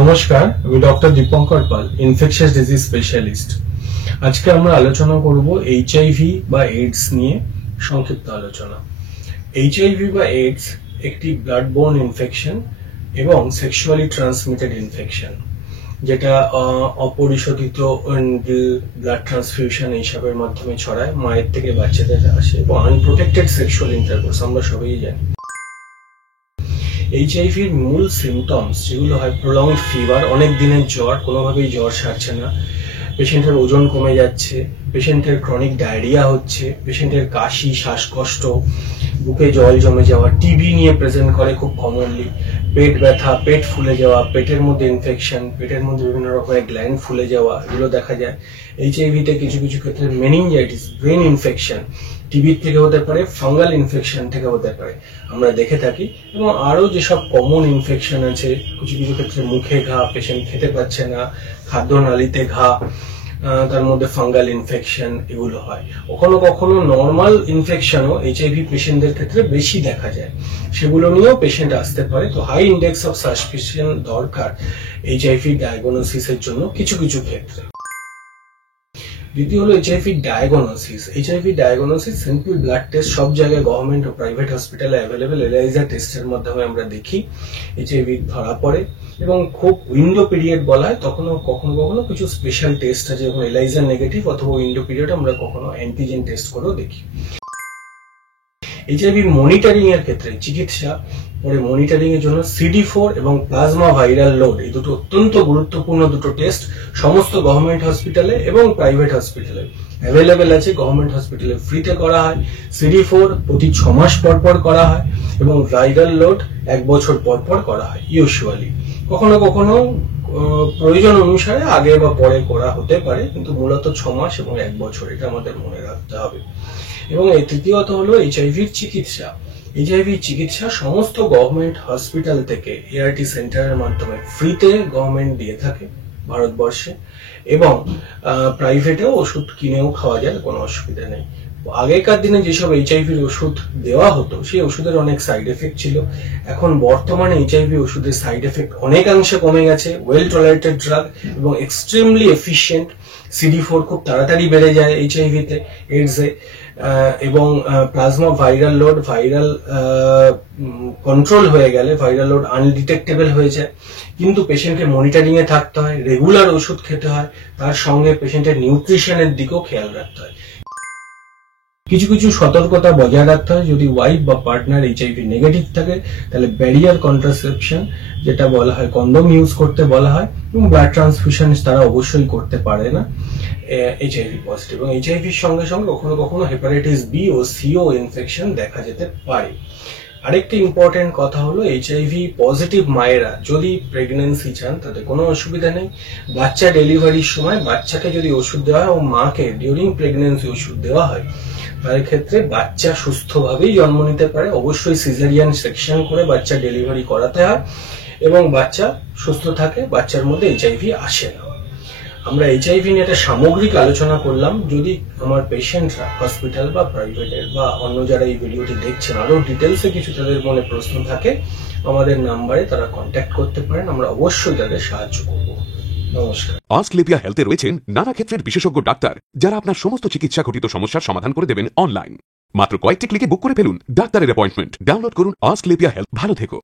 নমস্কার, আমি ডক্টর দীপঙ্কর পাল, infectious disease specialist. আজকে আমরা আলোচনা করব এইচআইভি বা এইডস নিয়ে সংক্ষিপ্ত আলোচনা। এইচআইভি বা এইডস একটি ব্লাড বোর্ন ইনফেকশন এবং সেক্সুয়ালি ট্রান্সমিটেড ইনফেকশন, যেটা অপরিশোধিত ব্লাড ট্রান্সফিউশন এইসবের মাধ্যমে ছড়ায়, মায়ের থেকে বাচ্চাদের আসে এবং আনপ্রোটেক্টেড সেক্সুয়াল ইন্টারকোর্স আমরা সবাই জানি। এইচআইভির মূল সিমটমস যেগুলো হয় প্রলংড ফিভার, অনেক দিনের জ্বর, কোনোভাবেই জ্বর সারছে না, পেশেন্টের ওজন কমে যাচ্ছে, পেশেন্টের ক্রনিক ডায়রিয়া হচ্ছে, পেশেন্টের কাশি, শ্বাসকষ্ট, বুকে জল জমে যাওয়া, টিবি নিয়ে প্রেজেন্ট করে খুব কমনলি, পেট ব্যথা, পেট ফুলে যাওয়া, পেটের মধ্যে ইনফেকশন, পেটের মধ্যে বিভিন্ন রকমের গ্ল্যান্ড ফুলে যাওয়া, এগুলো দেখা যায়। এইচআইভিতে কিছু কিছু ক্ষেত্রে মেনিনজাইটিস, ব্রেন ইনফেকশন, টিবির থেকে হতে পারে, ফাঙ্গাল ইনফেকশন থেকে হতে পারে, আমরা দেখে থাকি। এবং আরো যেসব কমন ইনফেকশন আছে, কিছু কিছু ক্ষেত্রে মুখে ঘা, পেশেন্ট খেতে পারছে না, খাদ্য নালীতে ঘা, তার মধ্যে ফাঙ্গাল ইনফেকশন, এগুলো হয়। কখনো কখনো নর্মাল ইনফেকশনও এইচআইভি পেশেন্টদের ক্ষেত্রে বেশি দেখা যায়, সেগুলো নিয়েও পেশেন্ট আসতে পারে। তো হাই ইন্ডেক্স অফ সাসপিশন দরকার এইচআইভি ডায়াগনোসিসের জন্য কিছু কিছু ক্ষেত্রে। দ্বিতীয় হলো HIV diagnosis. HIV diagnosis simple blood test, সব জায়গায় গভর্নমেন্ট ও প্রাইভেট হসপিটালে অ্যাভেলেবেল এলাইজা টেস্টের মাধ্যমে আমরা দেখি এইচআইভি ধরা পড়ে। এবং খুব উইন্ডো পিরিয়ড বলা হয়, তখনও কখনো কখনো কিছু স্পেশাল টেস্ট আছে, যখন এলাইজা নেগেটিভ অথবা উইন্ডো পিরিয়ড আমরা কখনো অ্যান্টিজেন টেস্ট করেও দেখি। এইচআইভি মনিটরিং এর ক্ষেত্রে চিকিৎসা পরে মনিটরিং এর জন্য CD4 এবং প্লাজমা ভাইরাল লোড, এই দুটো অত্যন্ত গুরুত্বপূর্ণ দুটো টেস্ট সমস্ত গভর্নমেন্ট হসপিটালে এবং প্রাইভেট হসপিটালে অ্যাভেলেবেল আছে। গভর্নমেন্ট হসপিটালে ফ্রিতে করা হয়, CD4 প্রতি 6 মাস পর পর করা হয় এবং ভাইরাল লোড 1 বছর পর পর করা হয় ইউজুয়ালি। কখনো কখনো প্রয়োজন অনুসারে আগে বা পরে করা হতে পারে, কিন্তু মূলত 6 মাস এবং 1 বছর, এটা আমাদের মনে রাখতে হবে। এবং এই তৃতীয়ত হলো এইচআইভির চিকিৎসা। এইচআইভি চিকিৎসা সমস্ত গভর্নমেন্ট হসপিটাল থেকে এআরটি সেন্টারের মাধ্যমে ফ্রিতে গভর্নমেন্ট দিয়ে থাকে ভারতবর্ষে, এবং প্রাইভেটেও ওষুধ কিনেও খাওয়া যায়, কোনো অসুবিধা নেই। আগেকার দিনে যেসব এইচআইভির ওষুধ দেওয়া হতো সেই ওষুধের অনেক সাইড এফেক্ট ছিল। এখন বর্তমানে এইচআইভি ওষুধের সাইড এফেক্ট অনেকাংশে কমে গেছে, ওয়েল টলারেটেড ড্রাগ এবং এক্সট্রিমলি এফিশিয়েন্ট। CD4 খুব তাড়াতাড়ি বেড়ে যায় এইচআইভিতে, এইডসে, এবং plasma viral load, viral control হয়ে গেলে ভাইরাল লোড আনডিটেক্টেবল হয়ে যায়। কিন্তু পেশেন্টকে মনিটরিং এ থাকতে হয়, রেগুলার ওষুধ খেতে হয়, তার সঙ্গে পেশেন্টের নিউট্রিশনের দিকেও খেয়াল রাখতে হয়। কিছু কিছু সতর্কতা বজায় রাখতে হয়। যদি ওয়াইফ বা পার্টনার এইচআইভি নেগেটিভ থাকে তাহলে ব্যারিয়ার কন্ট্রাসেপশন, যেটা বলা হয় কন্ডম ইউজ করতে বলা হয়, এবং ব্লাড ট্রান্সফিউশন তারা অবশ্যই করতে পারে না এইচআইভি পজিটিভ। এবং এইচআইভির সঙ্গে সঙ্গে কখনো কখনো হেপাটাইটিস বি ও সিও ইনফেকশন দেখা যেতে পারে। আরেকটি ইম্পর্টেন্ট কথা হলো, এইচআইভি পজিটিভ মায়েরা যদি প্রেগন্যান্সি চান তাতে কোনো অসুবিধা নেই। বাচ্চা ডেলিভারির সময় বাচ্চাকে যদি ওষুধ দেওয়া হয় ও মাকে ডিউরিং প্রেগন্যান্সি ওষুধ দেওয়া হয়, তার ক্ষেত্রে বাচ্চা সুস্থভাবেই জন্ম নিতে পারে। অবশ্যই সিজারিয়ান সেকশন করে বাচ্চা ডেলিভারি করাতে হয় এবং বাচ্চা সুস্থ থাকে, বাচ্চার মধ্যে এইচআইভি আসে না। আমরা এইচআইভি নিয়ে একটা সামগ্রিক আলোচনা করলাম। যদি আমার পেশেন্টরা হসপিটাল বা প্রাইভেটের বা অন্য যারা এই ভিডিওটি দেখছেন আরো ডিটেলসে কিছু তাদের মনে প্রশ্ন থাকে, আমাদের নাম্বারে তারা কন্ট্যাক্ট করতে পারেন, আমরা অবশ্যই তাদের সাহায্য করব। নমস্কার। অস্ক্লেপিয়া হেলথে রয়েছেন নানা ক্ষেত্রের বিশেষজ্ঞ ডাক্তার, যারা আপনার সমস্ত চিকিৎসা ঘটিত সমস্যার সমাধান করে দেবেন অনলাইন। মাত্র কয়েকটি ক্লিকে বুক করে ফেলুন ডাক্তারের অ্যাপয়েন্টমেন্ট। ডাউনলোড করুন অস্ক্লেপিয়া হেলথ। ভালো থেকো।